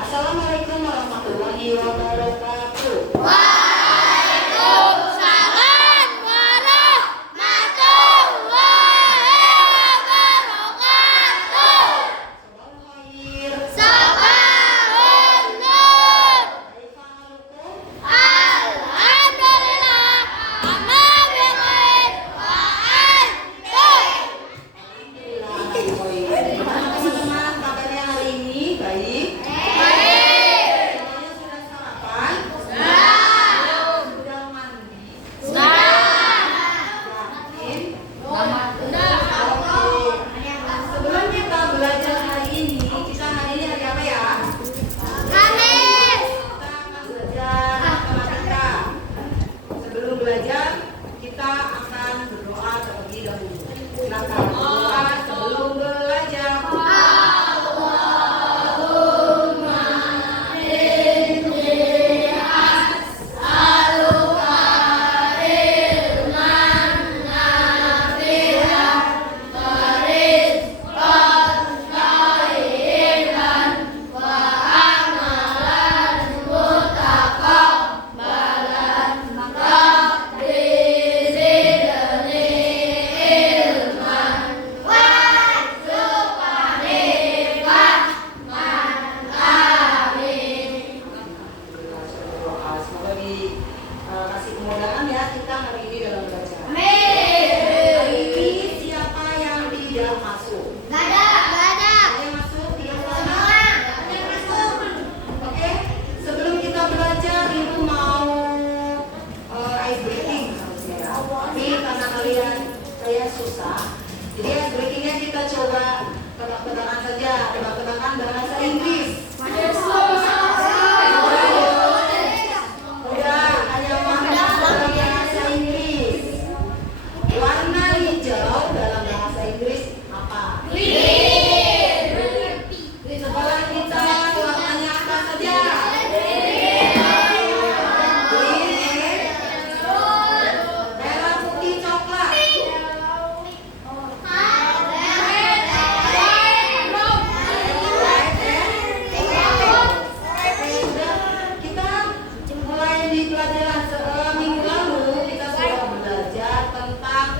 Assalamualaikum warahmatullahi wabarakatuh. Waalaikumsalam warahmatullahi wabarakatuh. Sabahun nur. Alhamdulillah. Amma bi'ain wa antum. Gimana teman-teman kabarnya hari ini? Baik? Baik. Semuanya sudah sarapan? Sudah mandi? Yakin? Oke. Sebelum kita belajar hari ini, kita hari ini hari apa ya? Kamis. Kita akan belajar matematika. Sebelum belajar, kita akan berdoa terlebih dahulu. Silakan berdoa sebelum belajar. Semoga dikasih kemudahan ya kita hari ini dalam belajar. Hari ini siapa yang tidak masuk? Ada yang masuk? Tidak masuk? Oke. Sebelum kita belajar, ibu mau ice breaking harusnya. Tapi karena kalian kayak susah, jadi ice breakingnya kita coba tebak-tebakan saja, tebak-tebakan bahasa Inggris. Udah, hanya bahasa Inggris. Warna hijau dalam bahasa Inggris apa? Sekolah kita warnanya apa saja? Green, merah, putih, coklat. Kita mulai di pelajaran seminggu lalu kita sudah belajar tentang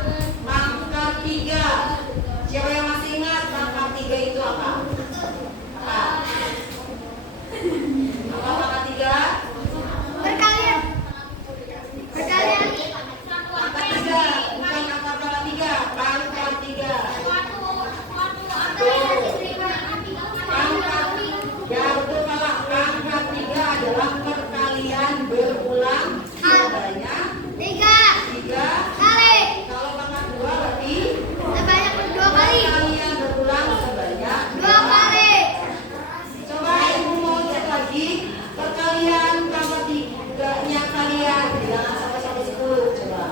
pangkat 3. Siapa yang masih ingat pangkat 3 itu apa? Apa? Apa pangkat 3? Berkalian. Pangkat 3, bukan angka pangkat 3, pangkat 3. Pangkat, ya betul Pak. Pangkat 3 adalah perkalian berulang sebanyak 3. Kalau pangkat 2 berarti perkalian berulang sebanyak 2. Coba ibu mau cek lagi perkalian pangkat 3-nya kalian. Bilangan sampai 10. Coba.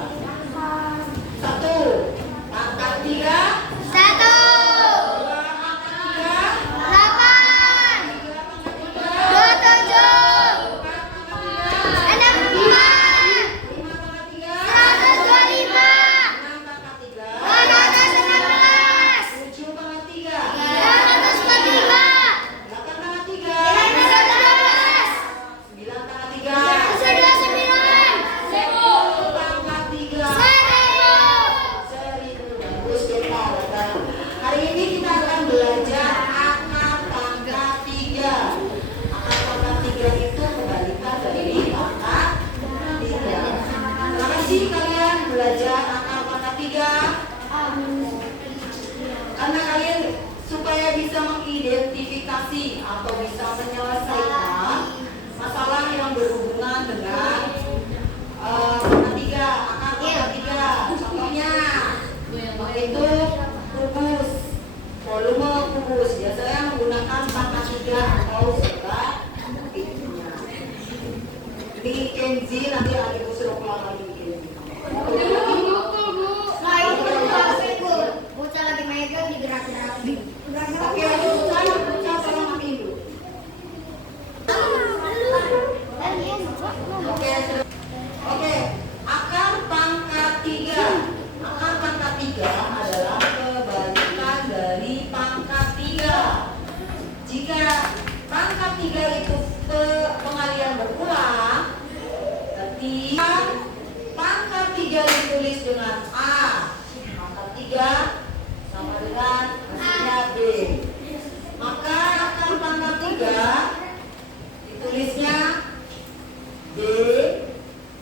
1. Pangkat 3. 2 pangkat 3. 4 pangkat 3 3 ditulis dengan A, pangkat 3 sama dengan hasilnya B. Maka akar pangkat 3 ditulisnya B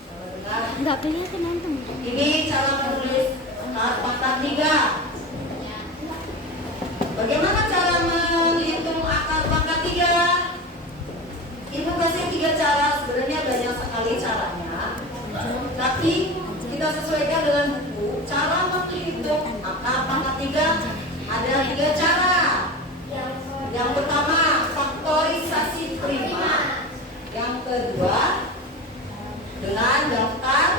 sama dengan. Nggak kelihatan nonton. Ini cara menulis akar pangkat 3. Bagaimana cara menghitung akar pangkat 3? Ibu kasih 3 cara, sebenarnya banyak sekali caranya. Tapi kita sesuaikan dengan buku. Cara menghitung akar pangkat 3 ada 3 cara. Yang pertama, faktorisasi prima. Yang kedua, dengan daftar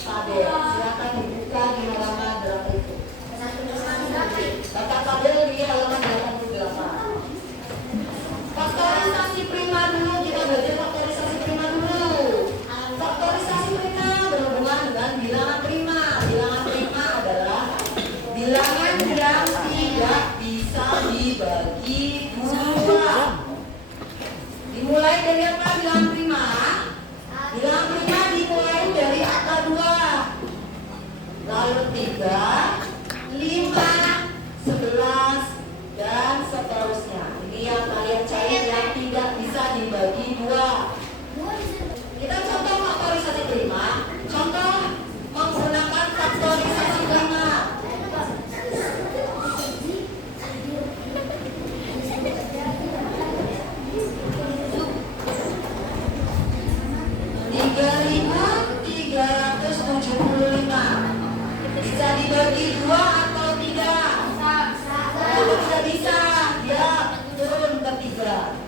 tabel. Silakan dibuka di halaman berapa itu? Daftar tabel di halaman 88. Faktorisasi prima dulu, kita belajar faktorisasi prima dulu. Faktorisasi prima berhubungan dengan bilangan prima. Bilangan prima adalah bilangan yang tidak bisa dibagi 2. Dimulai dari apa bilangan prima? Bilangan prima dimulai dari angka 2, lalu 3, 5, 11, dan seterusnya. Ini yang kalian cari yang tidak bisa dibagi 2. Kita contoh faktorisasi prima. Contoh menggunakan faktorisasi prima. Bisa dibagi 2 atau tidak? Kalau tidak bisa, dia turun ke 3.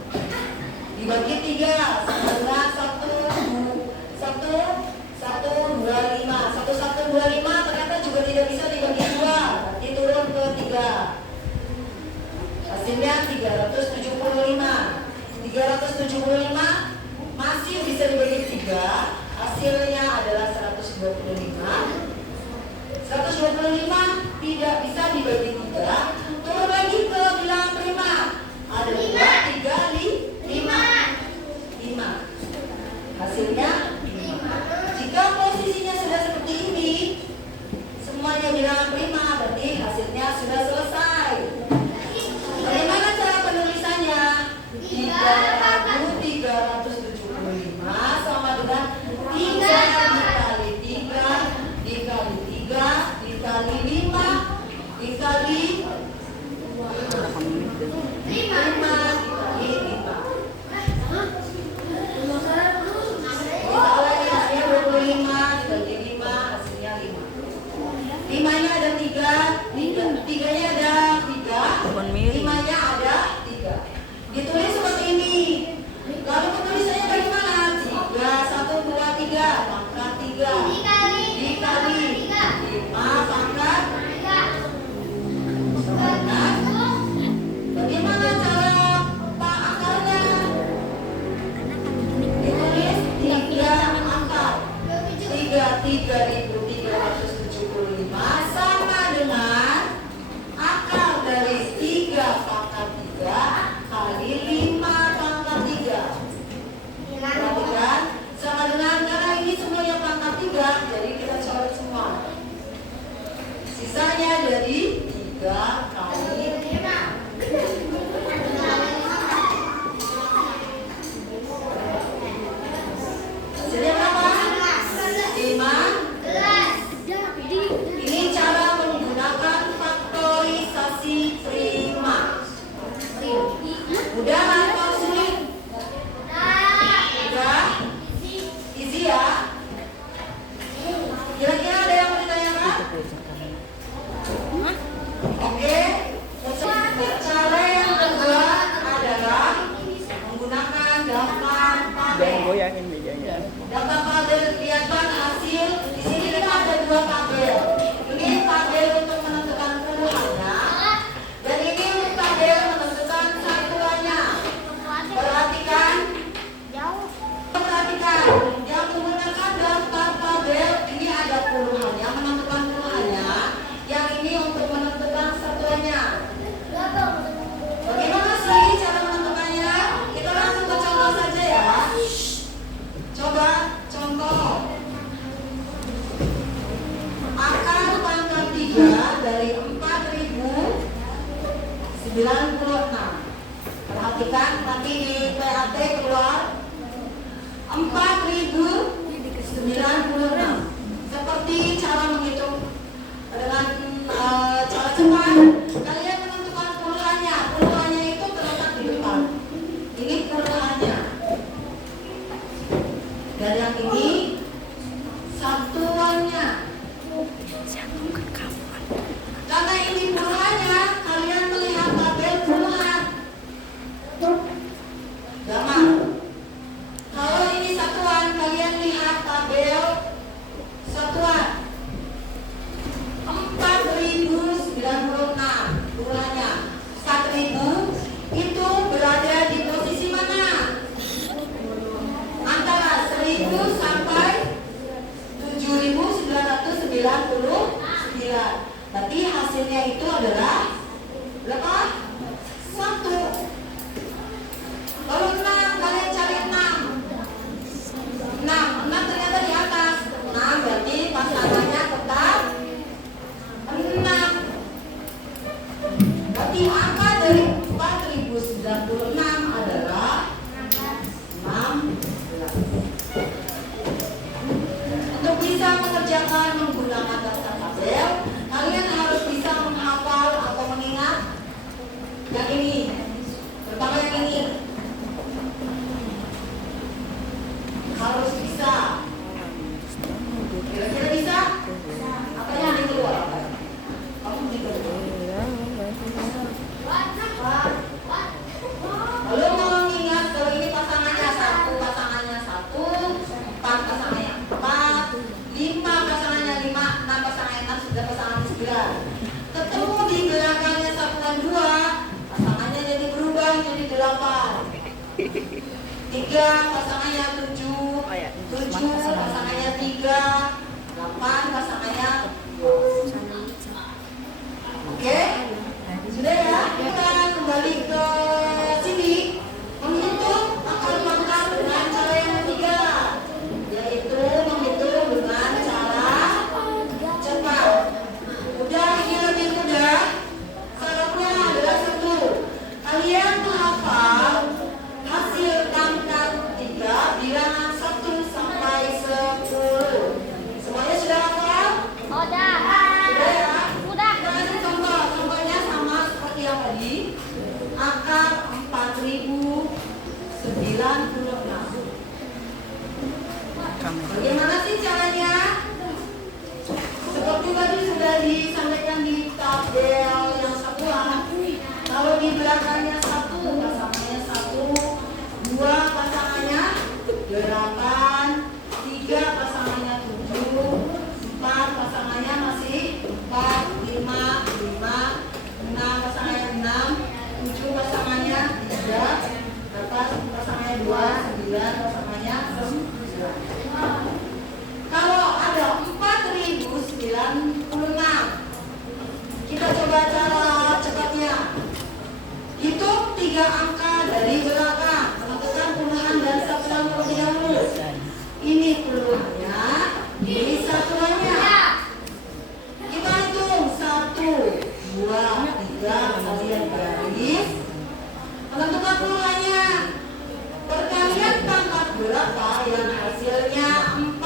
Dibagi 3 sama dengan 125. Ternyata juga tidak bisa dibagi 2, nanti turun ke 3. Hasilnya 375. 375 masih bisa dibagi 3. Hasilnya adalah 125. 125 tidak bisa dibagi 3. Turun lagi ke bilangan prima. Ada 2, 3, 5. Hasilnya 5. Jika posisinya sudah seperti ini, semuanya bilangan prima, berarti hasilnya sudah selesai. Bagaimana cara penulisannya? 3.375 sama dengan 3 dikali 3 dikali 3 dikali 5 dikali 5 dikali 5. Misalnya hasilnya 25 dibagi 5, hasilnya 5. 5-nya ada 3, 3-nya ada 3, 5-nya ada 3. Ditulis seperti ini. Lalu penulisannya bagaimana? 3, 1, 2, 3 pangkat 3 dikali 5 pangkat 3. Bagaimana cara pak akarnya? Ditulis 3 akar. 3.375 sama dengan akar dari 3 pangkat 3 kali 5 pangkat 3. Perhatikan, sama dengan karena ini semuanya pangkat 3, jadi kita coret semua. Sisanya jadi 3 kali 5. Hasilnya berapa? 5. nanti di PAT keluar 4.096. Seperti cara menghitung dengan cara cepat, kalian menentukan puluhannya. Puluhannya itu terletak di depan. Ini puluhannya. Dan yang ini satuannya. Karena ini puluhannya, kalian melihat tabel puluhan. Gampang. Kalau ini satuan, kalian lihat tabel satuan. 4.096 puluhannya. 4.000 itu berada di posisi mana? Antara 1.000 sampai 7.999. Berarti hasilnya itu adalah berapa? 1. Kalau 6, kalian cari 6. 6 ternyata di atas. 6 berarti pasangannya tetap 6. Berarti angka dari 4.096 adalah 16. Untuk bisa mengerjakan menggunakan daftar tabel, kalian harus bisa menghafal atau mengingat yang ini. Terutama yang ini. Harus bisa. Kira-kira bisa? Apa yang keluar? Kamu di keluar. Lalu mau mengingat kalau ini pasangannya 1, pasangannya 1, 4 pasangannya 4, 5 pasangannya 5, 6 pasangannya 6, sudah pasangannya 9. Ketemu di gerakannya satuan 2, pasangannya jadi berubah jadi 8. 3 pasangannya 7, 7 pasangannya 3, 8 pasangannya 2. Oke? Sudah ya? Kita kembali ke sini menghitung akar-akar dengan cara yang ketiga, yaitu menghitung dengan cara cepat. Udah, ini lebih mudah. Syaratnya adalah 1. Kalian menghafal hasil angka 3 bilangan 1 sampai 10. Semuanya sudah hafal? Udah. Sudah ya? Udah. Kita kasih contoh. Contohnya sama seperti yang tadi. Akar 4.096. Bagaimana sih caranya? Seperti tadi sudah disampaikan di tabel yang satuan. Kalau di belakangnya 1, pasangannya 1, 2 pasangannya 8, 3 pasangannya 7, 4 pasangannya masih 4, 5, 6 pasangannya 6, 7 pasangannya 3, 8 pasangannya 2, 9 pasangannya 9. Kalau ada 4.096, kita coba cara cepatnya. Hitung 3 angka dari belakang, menentukan puluhan dan satuan terlebih dahulu. Ini puluhannya, ini satuannya. Kita hitung 1, 2, 3, kalian garis. Menentukan puluhannya. Perkalian pangkat berapa yang hasilnya 4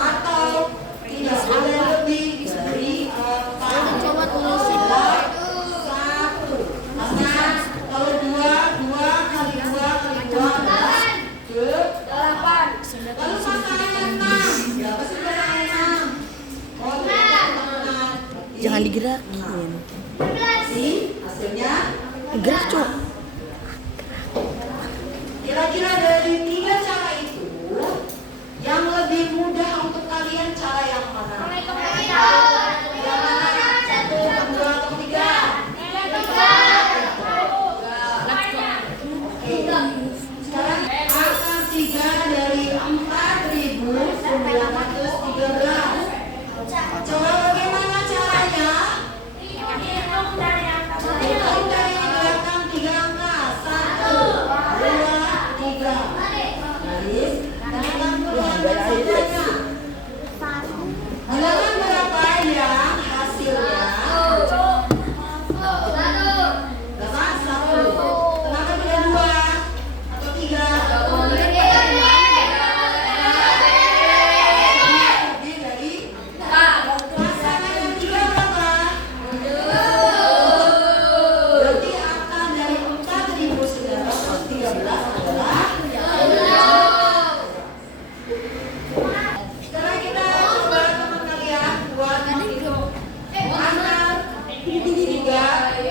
atau tidak boleh lebih dari 4. Coba tulisin. 1. Karena kalau 2 kali 2 kali 2 adalah 8. Lalu pasangannya 6. Berapa sih pasangannya 6? Oh, 6. Jangan digerakin. Sih, hasilnya Gerak, Cuk. kira-kira dari 3 cara itu yang lebih mudah untuk kalian cara yang mana? Yang mana? 1, 2, atau 3? Oke. Sekarang akar 3 dari 4.913. Coba bagaimana caranya? Hitung dari belakang 3 13 adalah sekarang kita coba teman kalian buat menghitung angka 3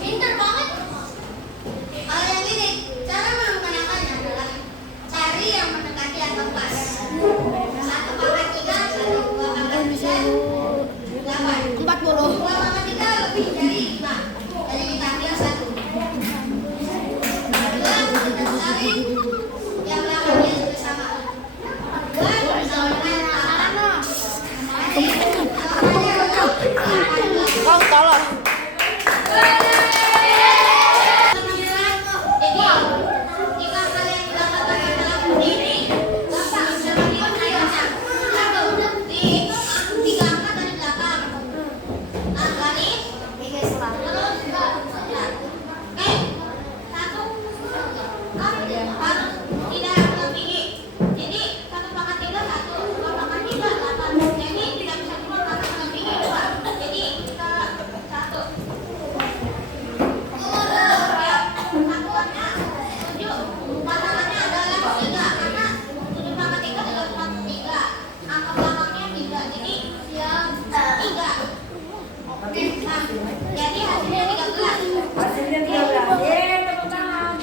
Pinter banget. Kalau yang ini, cara menggunakannya adalah cari yang mendekati atau pas. 1/3, 2/3, 8. 40. 2/3 lebih dari 5. Jadi kita ambil 1. Kita cari yang belakangnya juga sama. 2 sama dengan 8. Kau tolong. Jadi hasilnya 13. hasilnya 13. Tepuk tangan.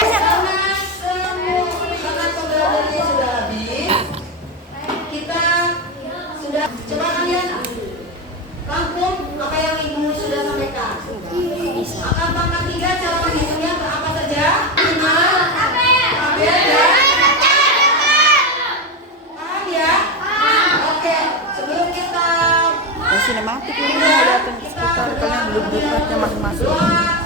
Karena semua pembelajarannya sudah habis, kita sudah coba kalian rangkum apa yang ibu sudah sampaikan. Angka pangkat 3 cara menghitungnya apa saja? 5, tabel dan paham ya? Oke, sebelum kita Sinematik ini datang sekitar kalian belum masing-masing.